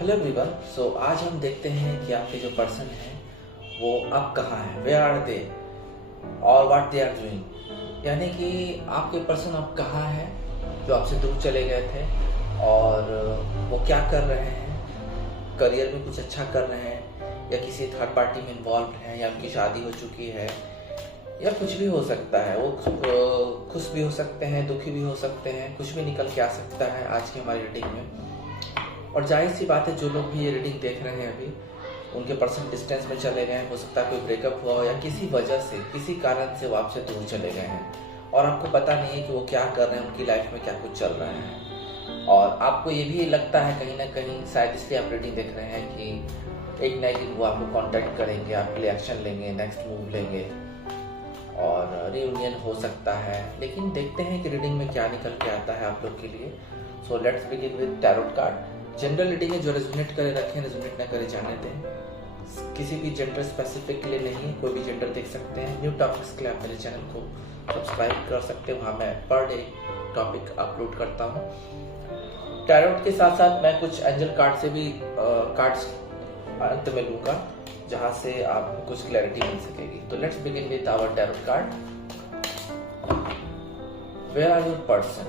Hello everyone. आज हम देखते हैं कि आपके जो पर्सन है वो अब कहाँ है, वेयर आर दे और व्हाट दे आर डूइंग। यानी कि आपके पर्सन अब कहाँ है जो आपसे दूर चले गए थे और वो क्या कर रहे हैं, करियर में कुछ अच्छा कर रहे हैं या किसी थर्ड पार्टी में इन्वॉल्व हैं या उनकी शादी हो चुकी है या कुछ भी हो सकता है। वो खुश भी हो सकते हैं, दुखी भी हो सकते हैं, कुछ भी निकल के आ सकता है आज की हमारी रीडिंग में। और जाहिर सी बात है, जो लोग भी ये रीडिंग देख रहे हैं अभी, उनके पर्सन डिस्टेंस में चले गए हैं। हो सकता है कोई ब्रेकअप हुआ हो या किसी वजह से, किसी कारण से वो आपसे दूर चले गए हैं और आपको पता नहीं है कि वो क्या कर रहे हैं, उनकी लाइफ में क्या कुछ चल रहा है। और आपको ये भी लगता है कहीं ना कहीं, शायद इसलिए आप रीडिंग देख रहे हैं कि एक ना एक दिन वो आपको कांटेक्ट करेंगे, आपके लिए एक्शन लेंगे, नेक्स्ट मूव लेंगे और रियूनियन हो सकता है। लेकिन देखते हैं कि रीडिंग में क्या निकल के आता है आप लोग के लिए। So let's begin with tarot card. General reading है, जो रेजोनेट करे रखें, रेजोनेट ना करे जाने दें। किसी भी जेंडर स्पेसिफिक के लिए नहीं, कोई भी जेंडर देख सकते हैं। न्यू टॉपिक्स के लिए आप मेरे चैनल को सब्सक्राइब कर सकते हैं, वहाँ मैं पर डे टॉपिक अपलोड करता हूँ। टैरोट के साथ साथ मैं कुछ एंजल कार्ड से भी कार्ड्स अंत में लूँगा, जहाँ से आपको कुछ क्लैरिटी मिल सकेगी। तो let's begin with our tarot card. Where are your person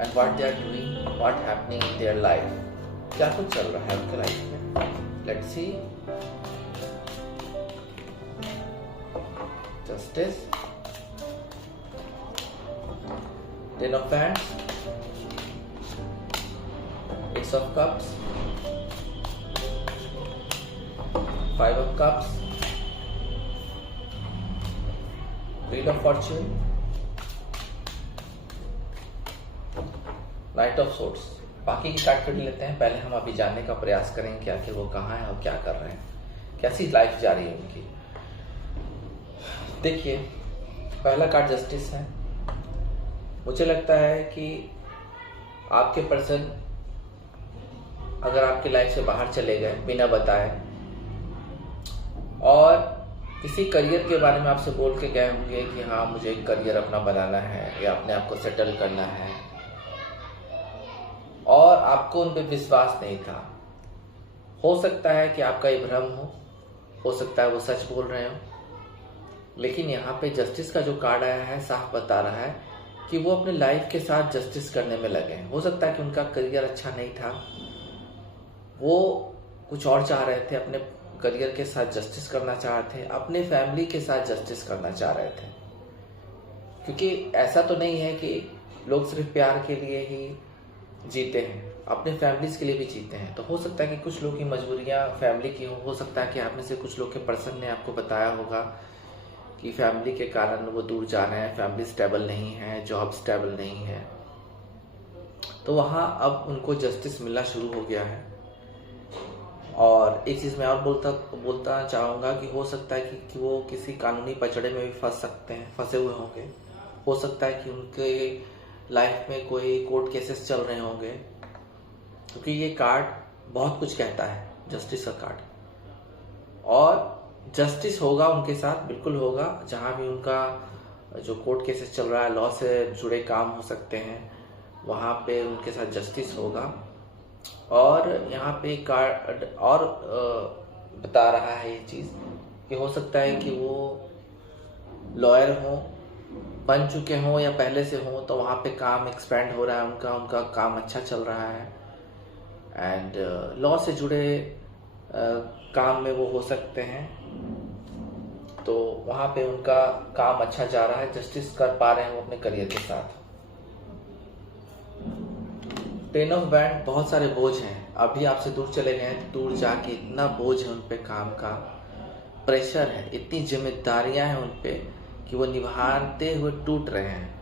and what they are doing, what happening in their life. क्या कुछ चल रहा है उनके लाइफ में। Let's see. Justice, ten of hands, ace of cups, five of cups, wheel of fortune, knight of swords. बाकी की card फिर लेते हैं। पहले हम अभी जानने का प्रयास करें कि आखिर वो कहाँ है और क्या कर रहे हैं, कैसी लाइफ जा रही है उनकी। देखिए, पहला कार्ड जस्टिस है। मुझे लगता है कि आपके पर्सन अगर आपकी लाइफ से बाहर चले गए बिना बताए और किसी करियर के बारे में आपसे बोल के गए होंगे कि हाँ, मुझे एक करियर अपना बनाना है या अपने आप को सेटल करना है, और आपको उन पर विश्वास नहीं था। हो सकता है कि आपका ये भ्रम हो सकता है वो सच बोल रहे हो। लेकिन यहाँ पे जस्टिस का जो कार्ड आया है साफ बता रहा है कि वो अपने लाइफ के साथ जस्टिस करने में लगे हैं। हो सकता है कि उनका करियर अच्छा नहीं था, वो कुछ और चाह रहे थे, अपने करियर के साथ जस्टिस करना चाह रहे थे, अपने फैमिली के साथ जस्टिस करना चाह रहे थे। क्योंकि ऐसा तो नहीं है कि लोग सिर्फ प्यार के लिए ही जीते हैं, अपने फैमिलीज के लिए भी जीते हैं। तो हो सकता है कि कुछ लोग की मजबूरियां फैमिली की हो सकता है कि आप में से कुछ लोग के पर्सन ने आपको बताया होगा कि फैमिली के कारण वो दूर जा रहे हैं, फैमिली स्टेबल नहीं है, जॉब स्टेबल नहीं है। तो वहाँ अब उनको जस्टिस मिलना शुरू हो गया है। और एक चीज़ मैं और बोलता चाहूँगा कि हो सकता है कि वो किसी कानूनी पचड़े में भी फंसे हुए होंगे। हो सकता है कि उनके लाइफ में कोई कोर्ट केसेस चल रहे होंगे, क्योंकि ये कार्ड बहुत कुछ कहता है, जस्टिस का कार्ड। और जस्टिस होगा उनके साथ, बिल्कुल होगा। जहाँ भी उनका जो कोर्ट केसेस चल रहा है, लॉ से जुड़े काम हो सकते हैं, वहाँ पे उनके साथ जस्टिस होगा। और यहाँ पे कार्ड और बता रहा है ये चीज़ कि हो सकता है कि वो लॉयर हो, बन चुके हों या पहले से हों, तो वहाँ पे काम एक्सपेंड हो रहा है उनका काम अच्छा चल रहा है। एंड लॉ से जुड़े काम में वो हो सकते हैं, तो वहाँ पे उनका काम अच्छा जा रहा है, जस्टिस कर पा रहे हैं वो अपने करियर के साथ। टेन ऑफ बैंड, बहुत सारे बोझ हैं। अभी आपसे दूर चले गए हैं, दूर जाके इतना बोझ है उन पे, काम का प्रेशर है, इतनी जिम्मेदारियां हैं उन पे कि वो निभाते हुए टूट रहे हैं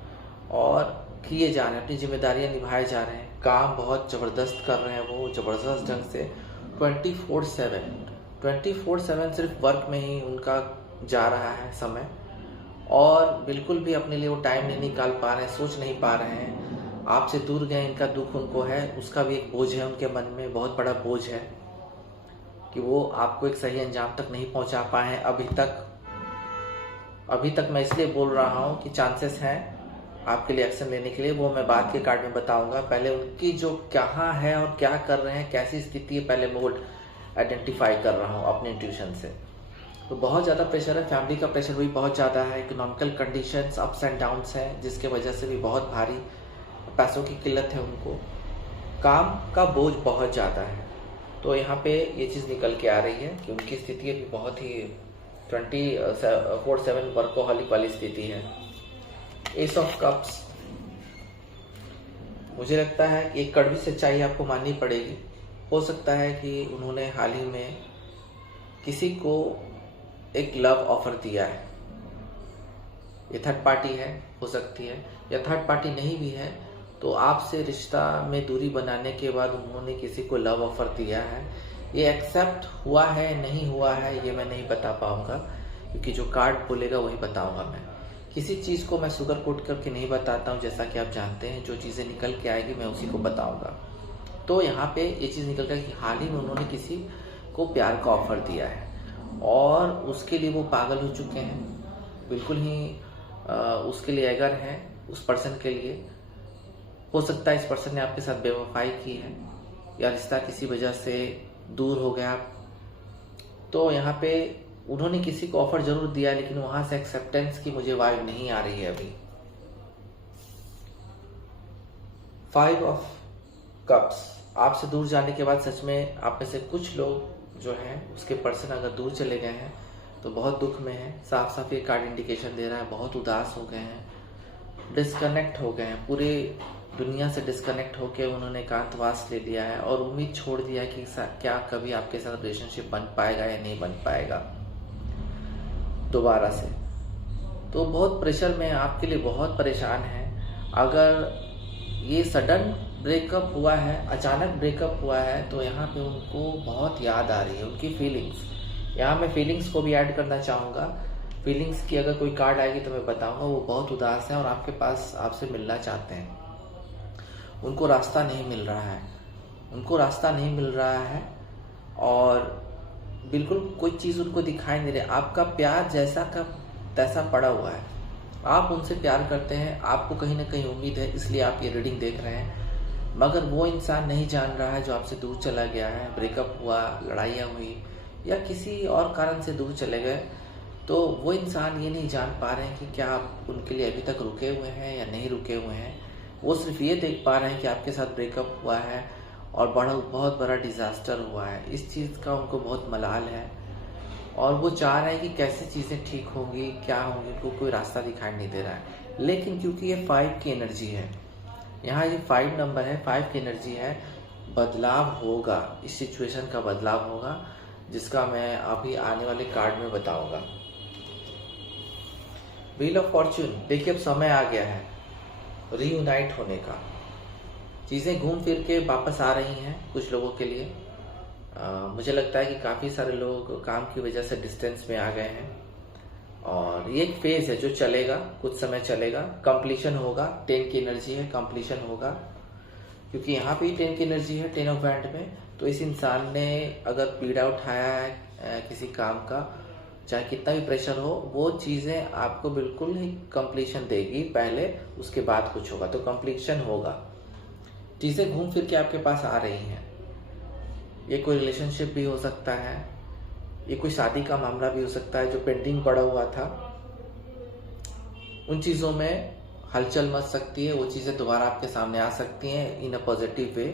और किए जा रहे हैं, अपनी जिम्मेदारियां निभाए जा रहे हैं। काम बहुत ज़बरदस्त कर रहे हैं वो, ज़बरदस्त ढंग से 24/7 सिर्फ वर्क में ही उनका जा रहा है समय। और बिल्कुल भी अपने लिए वो टाइम नहीं निकाल पा रहे हैं, सोच नहीं पा रहे हैं। आपसे दूर गए, इनका दुख उनको है, उसका भी एक बोझ है उनके मन में, बहुत बड़ा बोझ है कि वो आपको एक सही अंजाम तक नहीं पहुंचा पाए हैं अभी तक। मैं इसलिए बोल रहा हूँ कि चांसेस हैं आपके लिए एक्शन लेने के लिए, वो मैं बाद के कार्ड में बताऊंगा। पहले उनकी जो कहाँ है और क्या कर रहे हैं, कैसी स्थिति है, पहले मैं वो आइडेंटिफाई कर रहा हूँ अपने इंट्यूशन से। तो बहुत ज़्यादा प्रेशर है, फैमिली का प्रेशर भी बहुत ज़्यादा है, economical conditions ups and downs हैं जिसके वजह से भी बहुत भारी पैसों की किल्लत है उनको, काम का बोझ बहुत ज़्यादा है। तो यहाँ पे ये चीज़ निकल के आ रही है कि उनकी स्थिति अभी बहुत ही 24/7 वर्कोहॉलिक वाली स्थिति है। एस ऑफ कप्स, मुझे लगता है कि एक कड़वी सच्चाई आपको माननी पड़ेगी। हो सकता है कि उन्होंने हाल ही में किसी को एक लव ऑफर दिया है, ये थर्ड पार्टी है, हो सकती है, या थर्ड पार्टी नहीं भी है तो आपसे रिश्ता में दूरी बनाने के बाद उन्होंने किसी को लव ऑफर दिया है। ये एक्सेप्ट हुआ है नहीं हुआ है ये मैं नहीं बता पाऊंगा, क्योंकि जो कार्ड बोलेगा वही बताऊंगा मैं। किसी चीज़ को मैं शुगर कोट करके नहीं बताता हूँ, जैसा कि आप जानते हैं, जो चीज़ें निकल के आएगी मैं उसी को बताऊंगा। तो यहाँ पे ये चीज़ निकल गया कि हाल ही में उन्होंने किसी को प्यार का ऑफर दिया है और उसके लिए वो पागल हो चुके हैं, बिल्कुल ही उसके लिए एगर हैं उस पर्सन के लिए। हो सकता है इस पर्सन ने आपके साथ बेवफाई की है या रिश्ता किसी वजह से दूर हो गया। तो यहाँ पे उन्होंने किसी को ऑफर जरूर दिया, लेकिन वहां से एक्सेप्टेंस की मुझे वाइब नहीं आ रही है अभी। 5 ऑफ कप्स, आपसे दूर जाने के बाद सच में आप में से कुछ लोग जो हैं उसके पर्सन अगर दूर चले गए हैं तो बहुत दुख में है। साफ साफ ये कार्ड इंडिकेशन दे रहा है, बहुत उदास हो गए हैं, डिस्कनेक्ट हो गए हैं, पूरे दुनिया से डिस्कनेक्ट होकर उन्होंने एकांतवास ले लिया है और उम्मीद छोड़ दिया कि क्या कभी आपके साथ रिलेशनशिप बन पाएगा या नहीं बन पाएगा दोबारा से। तो बहुत प्रेशर में, आपके लिए बहुत परेशान है। अगर ये सडन ब्रेकअप हुआ है, अचानक ब्रेकअप हुआ है, तो यहाँ पे उनको बहुत याद आ रही है, उनकी फीलिंग्स। यहाँ मैं फीलिंग्स को भी ऐड करना चाहूँगा। फीलिंग्स की अगर कोई कार्ड आएगी तो मैं बताऊंगा। वो बहुत उदास है और आपके पास आपसे मिलना चाहते हैं, उनको रास्ता नहीं मिल रहा है, उनको रास्ता नहीं मिल रहा है और बिल्कुल कोई चीज़ उनको दिखाई नहीं रही। आपका प्यार जैसा का तैसा पड़ा हुआ है, आप उनसे प्यार करते हैं, आपको कहीं ना कहीं उम्मीद है, इसलिए आप ये रीडिंग देख रहे हैं। मगर वो इंसान नहीं जान रहा है जो आपसे दूर चला गया है, ब्रेकअप हुआ, लड़ाइयाँ हुई या किसी और कारण से दूर चले गए, तो वो इंसान ये नहीं जान पा रहे हैं कि क्या आप उनके लिए अभी तक रुके हुए हैं या नहीं रुके हुए हैं। वो सिर्फ ये देख पा रहे हैं कि आपके साथ ब्रेकअप हुआ है और बहुत बड़ा डिजास्टर हुआ है। इस चीज़ का उनको बहुत मलाल है और वो चाह रहे हैं कि कैसे चीज़ें ठीक होंगी, क्या होंगी, उनको कोई रास्ता दिखाई नहीं दे रहा है। लेकिन क्योंकि ये 5 की एनर्जी है, यहाँ ये 5 नंबर है, 5 की एनर्जी है, बदलाव होगा, इस सिचुएशन का बदलाव होगा, जिसका मैं अभी आने वाले कार्ड में बताऊंगा। व्हील ऑफ फॉर्च्यून, देखिए अब समय आ गया है रीयूनाइट होने का। चीज़ें घूम फिर के वापस आ रही हैं कुछ लोगों के लिए। मुझे लगता है कि काफ़ी सारे लोग काम की वजह से डिस्टेंस में आ गए हैं और ये एक फेज है जो चलेगा, कुछ समय चलेगा, कंप्लीशन होगा। 10 की एनर्जी है, कंप्लीशन होगा, क्योंकि यहाँ पे 10 की एनर्जी है 10 ऑफ हैंड में। तो इस इंसान ने अगर पीड़ा उठाया है किसी काम का, चाहे कितना भी प्रेशर हो, वो चीज़ें आपको बिल्कुल ही कंप्लीशन देगी पहले, उसके बाद कुछ होगा, तो कंप्लीशन होगा। चीज़ें घूम फिर के आपके पास आ रही हैं। ये कोई रिलेशनशिप भी हो सकता है, ये कोई शादी का मामला भी हो सकता है जो पेंडिंग पड़ा हुआ था। उन चीज़ों में हलचल मच सकती है, वो चीज़ें दोबारा आपके सामने आ सकती हैं in a positive way,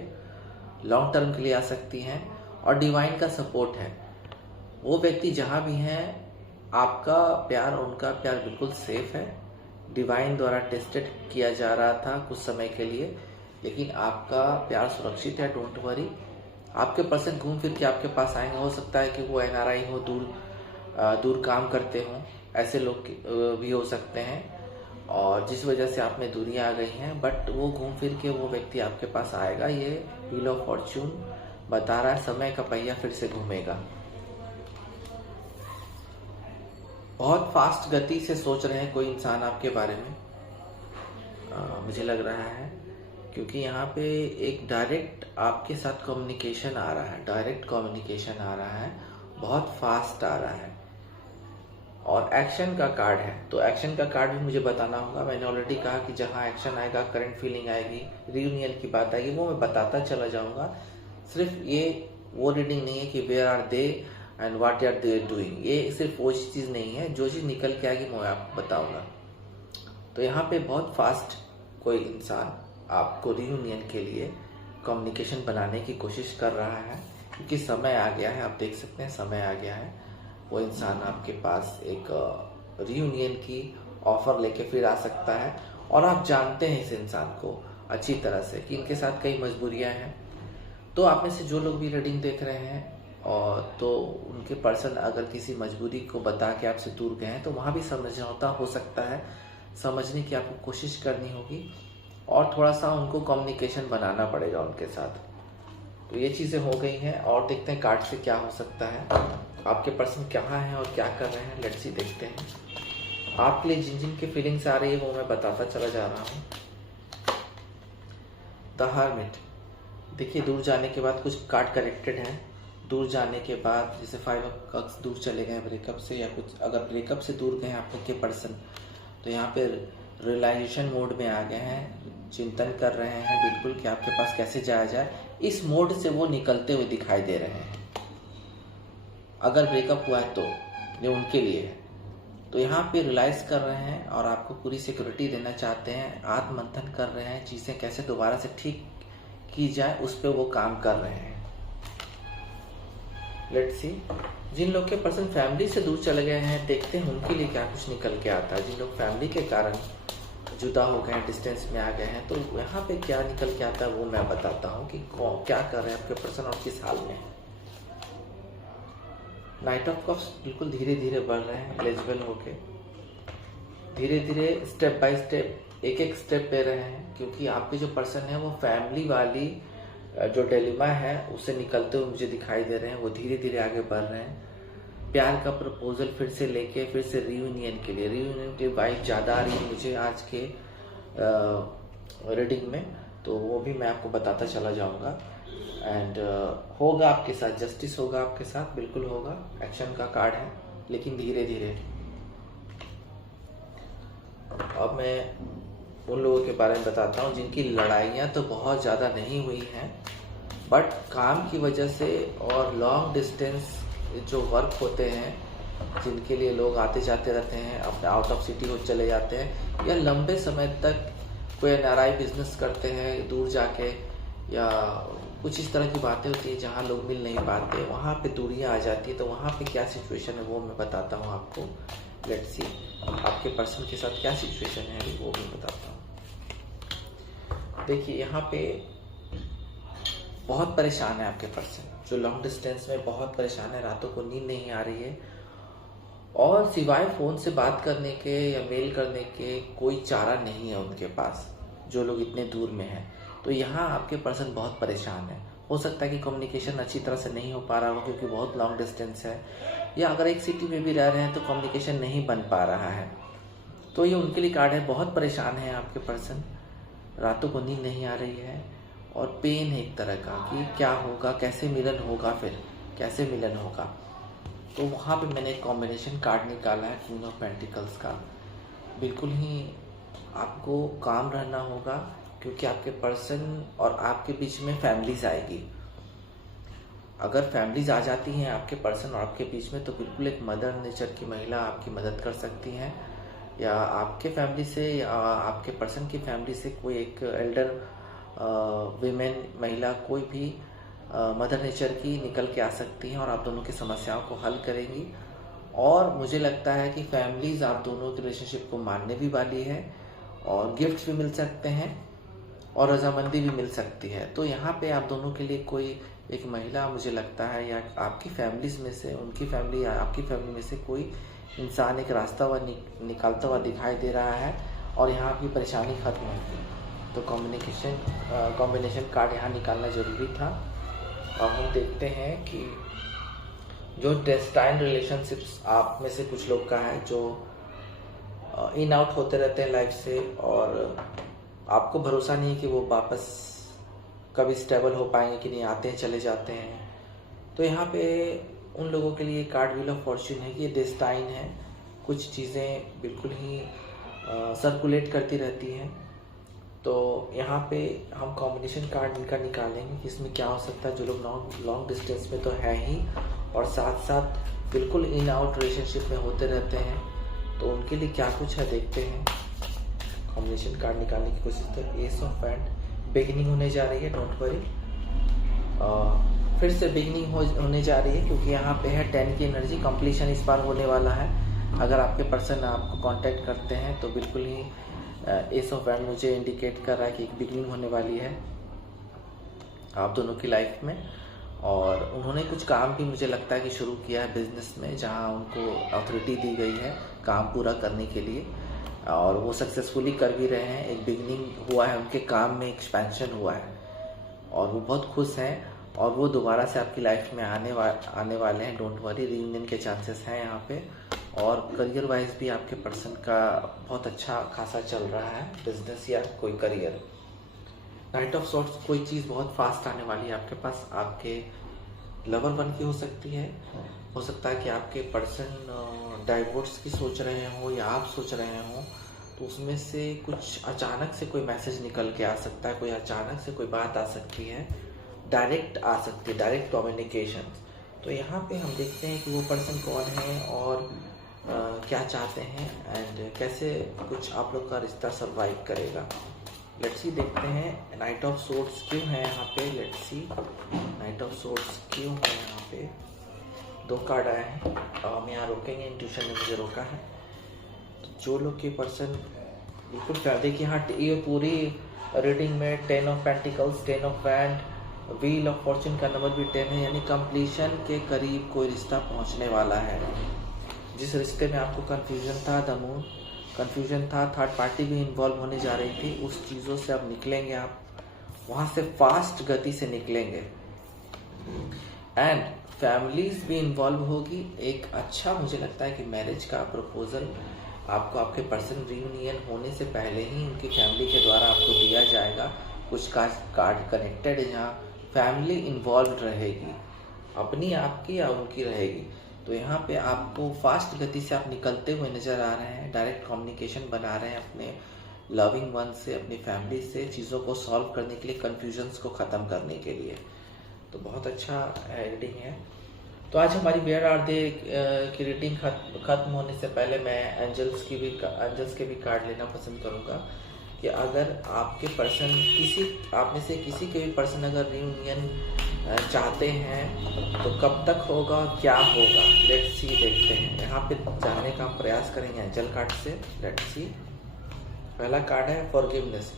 long term के लिए आ सकती हैं। और डिवाइन का सपोर्ट है, वो व्यक्ति जहाँ भी हैं, आपका प्यार और उनका प्यार बिल्कुल सेफ है। डिवाइन द्वारा टेस्टेड किया जा रहा था कुछ समय के लिए, लेकिन आपका प्यार सुरक्षित है, डोंट वरी। आपके पर्सन घूम फिर के आपके पास आएंगे। हो सकता है कि वो एनआरआई हो, दूर काम करते हों, ऐसे लोग भी हो सकते हैं और जिस वजह से आप में दूरियां आ गई हैं, बट वो घूम फिर के वो व्यक्ति आपके पास आएगा। ये व्हील ऑफ फॉर्च्यून बता रहा है, समय का पहिया फिर से घूमेगा। बहुत फास्ट गति से सोच रहे हैं कोई इंसान आपके बारे में, मुझे लग रहा है, क्योंकि यहाँ पे एक डायरेक्ट आपके साथ कम्युनिकेशन आ रहा है, डायरेक्ट कम्युनिकेशन आ रहा है, बहुत फास्ट आ रहा है और एक्शन का कार्ड है, तो एक्शन का कार्ड भी मुझे बताना होगा। मैंने ऑलरेडी कहा कि जहाँ एक्शन आएगा, करंट फीलिंग आएगी, रियूनियन की बात आएगी, वो मैं बताता चला जाऊँगा। सिर्फ ये वो रीडिंग नहीं है कि where are they and what are they doing, ये सिर्फ वो चीज़ नहीं है। जो चीज़ निकल के आएगी मैं आपको बताऊँगा। तो यहाँ पे बहुत फास्ट कोई इंसान आपको रियूनियन के लिए कम्युनिकेशन बनाने की कोशिश कर रहा है, क्योंकि समय आ गया है। आप देख सकते हैं समय आ गया है। वो इंसान आपके पास एक रियूनियन की ऑफर लेके फिर आ सकता है, और आप जानते हैं इस इंसान को अच्छी तरह से कि इनके साथ कई मजबूरियां हैं। तो आप में से जो लोग भी रीडिंग देख रहे हैं और तो उनके पर्सन अगर किसी मजबूरी को बता के आपसे दूर गए हैं, तो वहाँ भी समझौता हो सकता है। समझने की आपको कोशिश करनी होगी और थोड़ा सा उनको कम्युनिकेशन बनाना पड़ेगा उनके साथ। तो ये चीज़ें हो गई हैं, और देखते हैं कार्ड से क्या हो सकता है। आपके पर्सन कहाँ हैं और क्या कर रहे हैं, लेट्स सी देखते हैं। आपके लिए जिन जिन की फीलिंग्स आ रही है वो मैं बताता चला जा रहा हूँ। द हर्मिट, देखिए दूर जाने के बाद कुछ कार्ड कनेक्टेड हैं। दूर जाने के बाद जैसे 5 ऑफ कप्स दूर चले गए ब्रेकअप से, या कुछ अगर ब्रेकअप से दूर गए आपके पर्सन, तो यहाँ पे रियलाइजेशन मोड में आ गए हैं, चिंतन कर रहे हैं बिल्कुल कि आपके पास कैसे जाया जाए। इस मोड से वो निकलते हुए दिखाई दे रहे हैं। अगर ब्रेकअप हुआ है तो ये उनके लिए है। तो यहाँ पे रियलाइज कर रहे हैं और आपको पूरी सिक्योरिटी देना चाहते हैं। आत्ममंथन कर रहे हैं, चीज़ें कैसे दोबारा से ठीक की जाए उस पर वो काम कर रहे हैं। लेट्स सी, जिन लोग के पर्सन फैमिली से दूर चले गए हैं, देखते हैं उनके लिए क्या कुछ निकल के आता है। जिन लोग फैमिली के कारण जुदा हो गए हैं, डिस्टेंस में आ गए हैं, तो यहाँ पे क्या निकल के आता है वो मैं बताता हूँ कि क्या कर रहे हैं आपके पर्सन और किस हाल में। नाइट ऑफ कप्स बिल्कुल धीरे धीरे बढ़ रहे हैं, एलिजिबल होके धीरे धीरे स्टेप बाय स्टेप एक एक स्टेप ले रहे हैं, क्योंकि आपके जो पर्सन है वो फैमिली वाली जो डिलेमा है उससे निकलते हुए मुझे दिखाई दे रहे हैं। वो धीरे धीरे आगे बढ़ रहे हैं। प्यार का प्रपोजल फिर से लेके फिर से रियूनियन के लिए, रियूनियन की वाइब ज़्यादा आ रही है मुझे आज के रीडिंग में, तो वो भी मैं आपको बताता चला जाऊंगा। एंड होगा आपके साथ, जस्टिस होगा आपके साथ, बिल्कुल होगा। एक्शन का कार्ड है, लेकिन धीरे धीरे। अब मैं उन लोगों के बारे में बताता हूँ जिनकी लड़ाइयाँ तो बहुत ज़्यादा नहीं हुई हैं, बट काम की वजह से और लॉन्ग डिस्टेंस जो वर्क होते हैं, जिनके लिए लोग आते जाते रहते हैं, अपने आउट ऑफ सिटी हो चले जाते हैं, या लंबे समय तक कोई एनआरआई बिजनेस करते हैं दूर जाके, या कुछ इस तरह की बातें होती हैं जहाँ लोग मिल नहीं पाते, वहाँ पे दूरियाँ आ जाती है। तो वहाँ पे क्या सिचुएशन है वो मैं बताता हूँ आपको। लेट्स सी आपके पर्सन के साथ क्या सिचुएशन है वो भी बताता हूँ। देखिए यहाँ पे बहुत परेशान है आपके पर्सन, जो लॉन्ग डिस्टेंस में बहुत परेशान है। रातों को नींद नहीं आ रही है, और सिवाय फ़ोन से बात करने के या मेल करने के कोई चारा नहीं है उनके पास, जो लोग इतने दूर में हैं। तो यहाँ आपके पर्सन बहुत परेशान है। हो सकता है कि कम्युनिकेशन अच्छी तरह से नहीं हो पा रहा हो, क्योंकि बहुत लॉन्ग डिस्टेंस है, या अगर एक सिटी में भी रह रहे हैं तो कम्युनिकेशन नहीं बन पा रहा है। तो ये उनके लिए कार्ड है। बहुत परेशान है आपके पर्सन, रातों को नींद नहीं आ रही है, और पेन है एक तरह का कि क्या होगा, कैसे मिलन होगा, फिर कैसे मिलन होगा। तो वहाँ पे मैंने एक कॉम्बिनेशन कार्ड निकाला है, क्वीन ऑफ पेंटिकल्स का। बिल्कुल ही आपको काम रहना होगा, क्योंकि आपके पर्सन और आपके बीच में फैमिलीज आएगी। अगर फैमिलीज आ जाती हैं आपके पर्सन और आपके बीच में, तो बिल्कुल एक मदर नेचर की महिला आपकी मदद कर सकती हैं, या आपके फैमिली से या आपके पर्सन की फैमिली से कोई एक एल्डर विमेन महिला, कोई भी मदर नेचर की निकल के आ सकती हैं, और आप दोनों की समस्याओं को हल करेंगी। और मुझे लगता है कि फैमिलीज आप दोनों के रिलेशनशिप को मानने भी वाली है, और गिफ्ट्स भी मिल सकते हैं, और रजामंदी भी मिल सकती है। तो यहाँ पे आप दोनों के लिए कोई एक महिला, मुझे लगता है, या आपकी फैमिलीज में से, उनकी फैमिली या आपकी फैमिली में से कोई इंसान एक रास्ता निकालता हुआ दिखाई दे रहा है, और यहाँ की परेशानी खत्म होगी। तो कॉम्बिनेशन कार्ड यहाँ निकालना जरूरी था। अब हम देखते हैं कि जो डेस्टाइन रिलेशनशिप्स आप में से कुछ लोग का है, जो इन आउट होते रहते हैं लाइफ से, और आपको भरोसा नहीं है कि वो वापस कभी स्टेबल हो पाएंगे कि नहीं, आते हैं चले जाते हैं। तो यहाँ पे उन लोगों के लिए कार्ड व्हील ऑफ फॉर्च्यून है कि ये डेस्टाइन है, कुछ चीज़ें बिल्कुल ही सर्कुलेट करती रहती हैं। तो यहाँ पे हम कॉम्बिनेशन कार्ड इनका निकालेंगे कि इसमें क्या हो सकता है। जो लोग लॉन्ग डिस्टेंस में तो है ही, और साथ साथ बिल्कुल इन आउट रिलेशनशिप में होते रहते हैं, तो उनके लिए क्या कुछ है देखते हैं। कॉम्बिनेशन कार्ड निकालने की कोशिश करें। एस ऑफ हैंड बिगिनिंग होने जा रही है, डोंट वरी। फिर से बिगिनिंग होने जा रही है, क्योंकि यहाँ पे है 10 की एनर्जी। कंप्लीशन इस बार होने वाला है। अगर आपके पर्सन आपको कांटेक्ट करते हैं तो बिल्कुल ही एस ऑफ हैंड मुझे इंडिकेट कर रहा है कि एक बिगिनिंग होने वाली है आप दोनों की लाइफ में। और उन्होंने कुछ काम भी मुझे लगता है कि शुरू किया है बिजनेस में, जहाँ उनको अथॉरिटी दी गई है काम पूरा करने के लिए, और वो सक्सेसफुली कर भी रहे हैं। एक बिगिनिंग हुआ है उनके काम में, एक्सपेंशन हुआ है, और वो बहुत खुश हैं। और वो दोबारा से आपकी लाइफ में आने वाले हैं, डोंट वरी। रीयूनियन के चांसेस हैं यहाँ पे। और करियर वाइज भी आपके पर्सन का बहुत अच्छा खासा चल रहा है, बिजनेस या कोई करियर। नाइट ऑफ सॉर्ट्स, कोई चीज़ बहुत फास्ट आने वाली है आपके पास। आपके लवर बन की हो सकती है, हो सकता है कि आपके पर्सन डाइवोर्स की सोच रहे हो या आप सोच रहे हो, तो उसमें से कुछ अचानक से कोई मैसेज निकल के आ सकता है, कोई अचानक से कोई बात आ सकती है, डायरेक्ट आ सकती है, डायरेक्ट कम्युनिकेशन। तो यहाँ पे हम देखते हैं कि वो पर्सन कौन है और क्या चाहते हैं, एंड कैसे कुछ आप लोग का रिश्ता सर्वाइव करेगा। लेट्स सी, देखते हैं नाइट ऑफ सोर्ड्स क्यों है यहाँ पे। Let's see, night of swords क्यों है यहाँ पे। 2 कार्ड आए हैं, हम यहाँ रोकेंगे, इंट्यूशन ने मुझे रोका है। तो जो लोग के पर्सन बिल्कुल देखिए, यहाँ ये पूरी रीडिंग में 10 of pentacles, 10 of wand, wheel of Fortune का नंबर भी 10 है, यानी कंप्लीशन के करीब कोई रिश्ता पहुँचने वाला है। जिस रिश्ते में आपको कन्फ्यूजन था, द मून कन्फ्यूजन था, थर्ड पार्टी भी इन्वॉल्व होने जा रही थी, उस चीज़ों से अब निकलेंगे आप, वहाँ से फास्ट गति से निकलेंगे। एंड फैमिलीज भी इन्वॉल्व होगी। एक अच्छा मुझे लगता है कि मैरिज का प्रपोजल आपको आपके पर्सन रीयूनियन होने से पहले ही उनकी फैमिली के द्वारा आपको दिया जाएगा। कुछ कार्ड कनेक्टेड है जहाँ फैमिली इन्वॉल्व रहेगी, अपनी आपकी या उनकी रहेगी। तो यहाँ पे आपको फास्ट गति से आप निकलते हुए नज़र आ रहे हैं, डायरेक्ट कम्युनिकेशन बना रहे हैं अपने लविंग वन से, अपनी फैमिली से, चीज़ों को सॉल्व करने के लिए, कन्फ्यूजन्स को ख़त्म करने के लिए। तो बहुत अच्छा रीडिंग है। तो आज हमारी वेयर आर दे की रीडिंग खत्म होने से पहले मैं एंजल्स के भी कार्ड लेना पसंद करूँगा कि अगर आपके पर्सन आप में से किसी के भी पर्सन अगर रीयूनियन चाहते हैं तो कब तक होगा और क्या होगा। लेट्स सी, देखते हैं। यहाँ पे जानने का प्रयास करेंगे एंजल कार्ड से। लेट्स सी, पहला कार्ड है फॉरगिवनेस।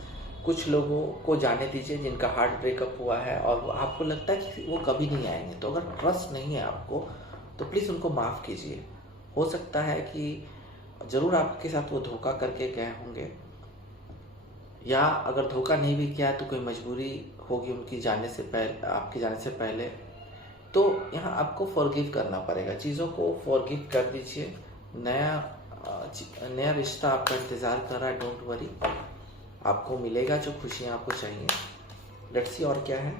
कुछ लोगों को जाने दीजिए जिनका हार्ट ब्रेकअप हुआ है और आपको लगता है कि वो कभी नहीं आएंगे। तो अगर ट्रस्ट नहीं है आपको तो प्लीज़ उनको माफ़ कीजिए। हो सकता है कि ज़रूर आपके साथ वो धोखा करके गए होंगे, या अगर धोखा नहीं भी किया तो कोई मजबूरी होगी उनकी जाने से पहले, आपके जाने से पहले। तो यहाँ आपको फॉरगिव करना पड़ेगा, चीज़ों को फॉरगिव कर दीजिए। नया रिश्ता आपका इंतज़ार कर रहा है, डोंट वरी, आपको मिलेगा जो खुशियाँ आपको चाहिए। लेट्स सी, और क्या है।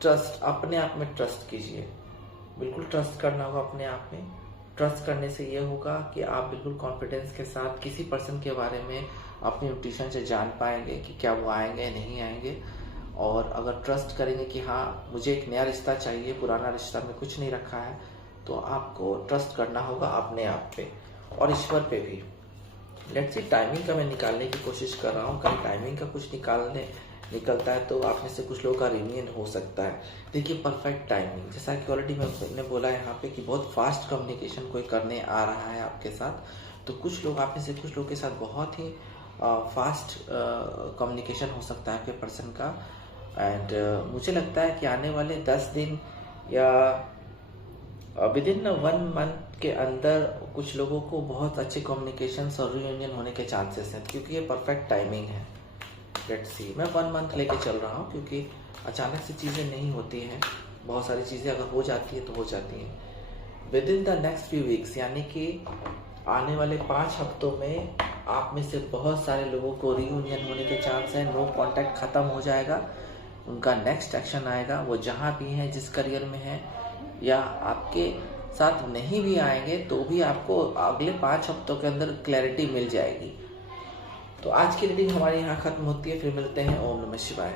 ट्रस्ट, अपने आप में ट्रस्ट कीजिए, बिल्कुल ट्रस्ट करना होगा अपने आप में। ट्रस्ट करने से ये होगा कि आप बिल्कुल कॉन्फिडेंस के साथ किसी पर्सन के बारे में अपनी इंट्यूशन से जान पाएंगे कि क्या वो आएंगे या नहीं आएंगे। और अगर ट्रस्ट करेंगे कि हाँ मुझे एक नया रिश्ता चाहिए, पुराना रिश्ता में कुछ नहीं रखा है, तो आपको ट्रस्ट करना होगा अपने आप पे और ईश्वर पे भी। लेट्स सी, टाइमिंग का मैं निकालने की कोशिश कर रहा हूँ, कहीं टाइमिंग का कुछ निकलता है तो आप में से कुछ लोगों का रियूनियन हो सकता है। देखिए, परफेक्ट टाइमिंग, जैसा कि ऑलरेडी मैंने बोला यहाँ पे कि बहुत फास्ट कम्युनिकेशन कोई करने आ रहा है आपके साथ। तो कुछ लोग, आप में से कुछ लोग के साथ बहुत ही फास्ट कम्युनिकेशन हो सकता है आपके पर्सन का। एंड मुझे लगता है कि आने वाले 10 दिन या विदिन 1 मंथ के अंदर कुछ लोगों को बहुत अच्छे कम्युनिकेशन और रियूनियन होने के चांसेस हैं, क्योंकि ये परफेक्ट टाइमिंग है। लेट्स सी, मैं 1 मंथ लेके चल रहा हूँ, क्योंकि अचानक से चीज़ें नहीं होती हैं, बहुत सारी चीज़ें अगर हो जाती है तो हो जाती हैं। Within the next few weeks, यानी कि आने वाले 5 हफ्तों में आप में से बहुत सारे लोगों को रियूनियन होने के चांस हैं। नो कॉन्टैक्ट ख़त्म हो जाएगा, उनका नेक्स्ट एक्शन आएगा, वो जहाँ भी हैं, जिस करियर में हैं, या आपके साथ नहीं भी आएंगे तो भी आपको अगले 5 हफ्तों के अंदर क्लैरिटी मिल जाएगी। तो आज की रीडिंग हमारे यहाँ खत्म होती है, फिर मिलते हैं। ओम नमः शिवाय।